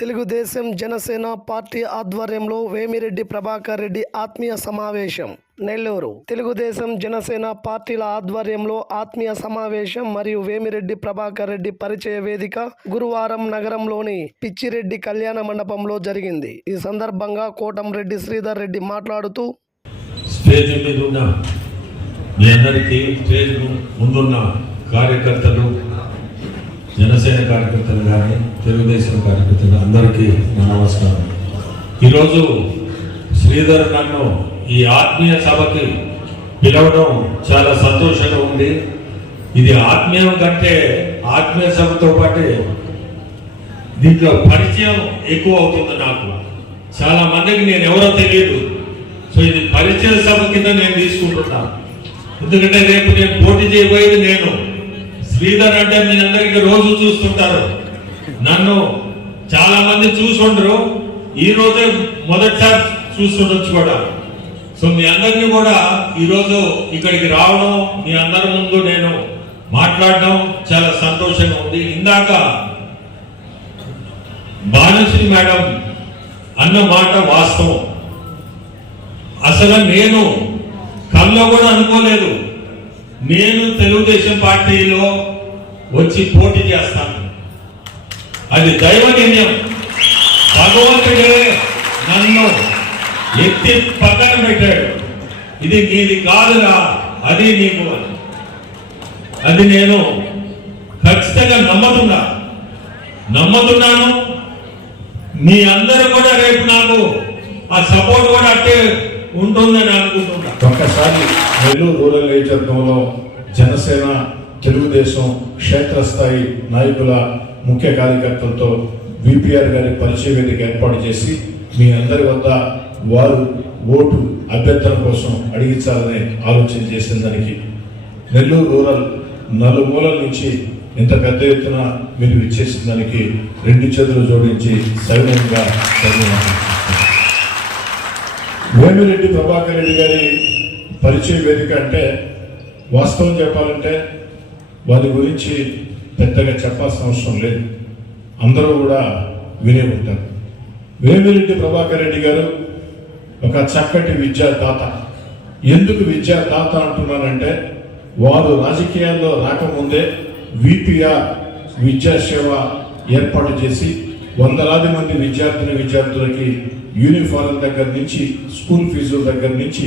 Telugu Desam Janasena party ఆధ్వర్యంలో వేమిరెడ్డి ప్రభాకర్ రెడ్డి ఆత్మీయ సమావేశం నెల్లూరు. తెలుగుదేశం జనసేన పార్టీల ఆధ్వర్యంలో ఆత్మీయ సమావేశం మరియు వేమిరెడ్డి ప్రభాకర్ రెడ్డి పరిచయ వేదిక గురువారం నగరంలోని పిచ్చిరెడ్డి కళ్యాణ మండపంలో జరిగింది. ఈ సందర్భంగా కోటంరెడ్డి శ్రీధర్ రెడ్డి మాట్లాడుతూ స్టేజ్ మీద ఉన్న మీ అందరికీ స్టేజ్ ముందున్న కార్యకర్తలు జనసేన కార్యకర్తలు కానీ తెలుగుదేశం కార్యకర్తలు అందరికీ నా నమస్కారం. ఈరోజు శ్రీధర్ నన్ను ఈ ఆత్మీయ సభకి పిలవడం చాలా సంతోషంగా ఉంది. ఇది ఆత్మీయం కంటే ఆత్మీయ సభతో పాటు దీంట్లో పరిచయం ఎక్కువ అవుతుంది నాకు. చాలా మందికి నేను ఎవరో తెలియదు. సో ఇది పరిచయ సభ కింద నేను తీసుకుంటున్నాను. ఎందుకంటే రేపు నేను పోటీ చేయబోయేది నేను. శ్రీధర్ అంటే మీ అందరికీ రోజు చూస్తుంటారు. నన్ను చాలా మంది చూసుండరు. ఈ రోజే మొదటిసారి చూస్తుండొచ్చు కూడా. సో మీ అందరినీ కూడా ఈరోజు ఇక్కడికి రావడం మీ అందరి ముందు నేను మాట్లాడడం చాలా సంతోషంగా ఉంది. ఇందాక భానుశ్రీ మేడం అన్న మాట వాస్తవం. అసలు నేను కళ్ళ కూడా అనుకోలేదు. నేను తెలుగుదేశం పార్టీలో వచ్చి పోటీ చేస్తాను. అది దైవ నిర్ణయం భగవంతుడే నన్ను ఎత్తి పక్కన పెట్టాడు. ఇది నీది కాదురా అది నీకు అని. అది నేను ఖచ్చితంగా నమ్ముతున్నా. నమ్ముతున్నాను. మీ అందరూ కూడా రేపు నాకు ఆ సపోర్ట్ కూడా అట్టే ఉంటుందని అనుకుంటున్నా. ఒక్కసారి నెల్లూరు రూరల్ నియోజకవర్గంలో జనసేన తెలుగుదేశం క్షేత్రస్థాయి నాయకుల ముఖ్య కార్యకర్తలతో విపిఆర్ గారి పరిచయ వేదిక ఏర్పాటు చేసి మీ అందరి వద్ద వారు ఓటు అభ్యర్థన కోసం అడిగించాలని ఆలోచన చేసిన దానికి నెల్లూరు రూరల్ నలుమూలల నుంచి ఇంత పెద్ద ఎత్తున మీరు ఇచ్చేసిన దానికి రెండు చేతులు జోడించి సవినయంగా వేమిరెడ్డి ప్రభాకర్ రెడ్డి గారి పరిచయ వేదిక అంటే వాస్తవం చెప్పాలంటే వారి గురించి పెద్దగా చెప్పాల్సిన అవసరం లేదు. అందరూ కూడా వినే ఉంటారు. వేమిరెడ్డి ప్రభాకర్ రెడ్డి గారు ఒక చక్కటి విద్యాదాత. ఎందుకు విద్యాదాత అంటున్నానంటే వారు రాజకీయాల్లో రాకముందే విపిఆర్ విద్యాసేవ ఏర్పాటు చేసి వందలాది మంది విద్యార్థిని విద్యార్థులకి యూనిఫారం దగ్గర నుంచి స్కూల్ ఫీజుల దగ్గర నుంచి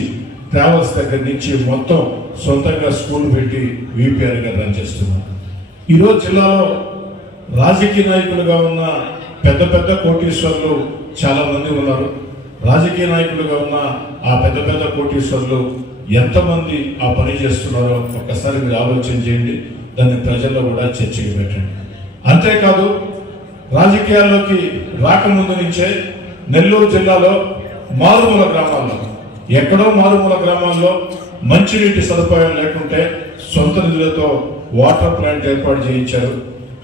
ట్రావెల్స్ దగ్గర నుంచి మొత్తం సొంతంగా స్కూల్ పెట్టి వీపీఆర్గా రన్ చేస్తున్నారు ఈరోజు జిల్లాలో రాజకీయ నాయకులుగా ఉన్న పెద్ద పెద్ద కోటీశ్వర్లు చాలామంది ఉన్నారు. రాజకీయ నాయకులుగా ఉన్న ఆ పెద్ద పెద్ద కోటీశ్వర్లు ఎంతమంది ఆ పని చేస్తున్నారో ఒక్కసారి మీరు ఆలోచన చేయండి. దాన్ని ప్రజల్లో కూడా చర్చకి పెట్టండి. అంతేకాదు రాజకీయాల్లోకి రాకముందు నుంచే నెల్లూరు జిల్లాలో మారుమూల గ్రామాల్లో ఎక్కడో మారుమూల గ్రామాల్లో మంచినీటి సదుపాయం లేకుంటే సొంత నిధులతో వాటర్ ప్లాంట్ ఏర్పాటు చేయించారు.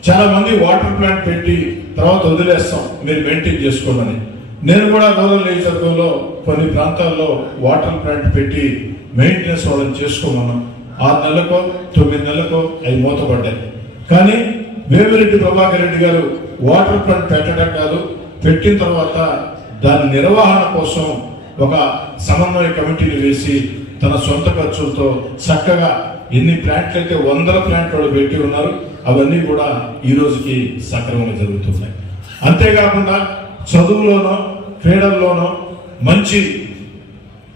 చాలా మంది వాటర్ ప్లాంట్ పెట్టి తర్వాత వదిలేస్తాం. మీరు మెయింటైన్ చేసుకోమని. నేను కూడా రూరల్ నియోజకవర్గంలో కొన్ని ప్రాంతాల్లో వాటర్ ప్లాంట్ పెట్టి మెయింటెనెన్స్ వాళ్ళని చేసుకోమన్నాం. ఆరు నెలలకో తొమ్మిది నెలలకో అవి మూతపడ్డాయి. కానీ వేమిరెడ్డి ప్రభాకర్ రెడ్డి గారు వాటర్ ప్లాంట్ పెట్టడం కాదు పెట్టిన తర్వాత దాని నిర్వహణ కోసం ఒక సమన్వయ కమిటీని వేసి తన సొంత ఖర్చులతో చక్కగా ఎన్ని ప్లాంట్లు అయితే వందల ప్లాంట్లు వాళ్ళు పెట్టి ఉన్నారు అవన్నీ కూడా ఈ రోజుకి సక్రమంగా జరుగుతున్నాయి. అంతేకాకుండా చదువులోనో క్రీడల్లోనో మంచి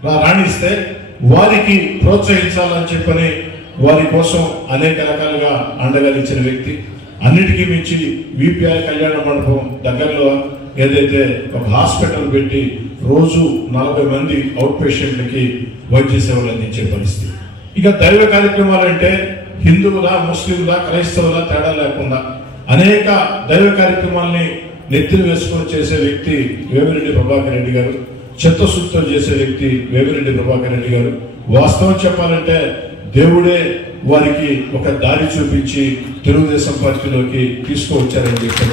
రాణిస్తే వారికి ప్రోత్సహించాలని చెప్పని వారి కోసం అనేక రకాలుగా అండగలిచిన వ్యక్తి. అన్నిటికీ మించి విపిఆర్ కళ్యాణ మండపం దగ్గరలో ఏదైతే ఒక హాస్పిటల్ పెట్టి రోజు నలభై మంది అవుట్ పేషెంట్లకి వైద్య సేవలు అందించే పరిస్థితి. ఇక దైవ కార్యక్రమాలు అంటే హిందువుల ముస్లింల క్రైస్తవుల తేడా లేకుండా అనేక దైవ కార్యక్రమాల్ని నెత్తిని వేసుకొని చేసే వ్యక్తి వేమిరెడ్డి ప్రభాకర్ రెడ్డి గారు చిత్తశుద్ధితో చేసే వ్యక్తి వేమిరెడ్డి ప్రభాకర్ రెడ్డి గారు. వాస్తవం చెప్పాలంటే దేవుడే వారికి ఒక దారి చూపించి తెలుగుదేశం పార్టీలోకి తీసుకువచ్చారని చెప్పి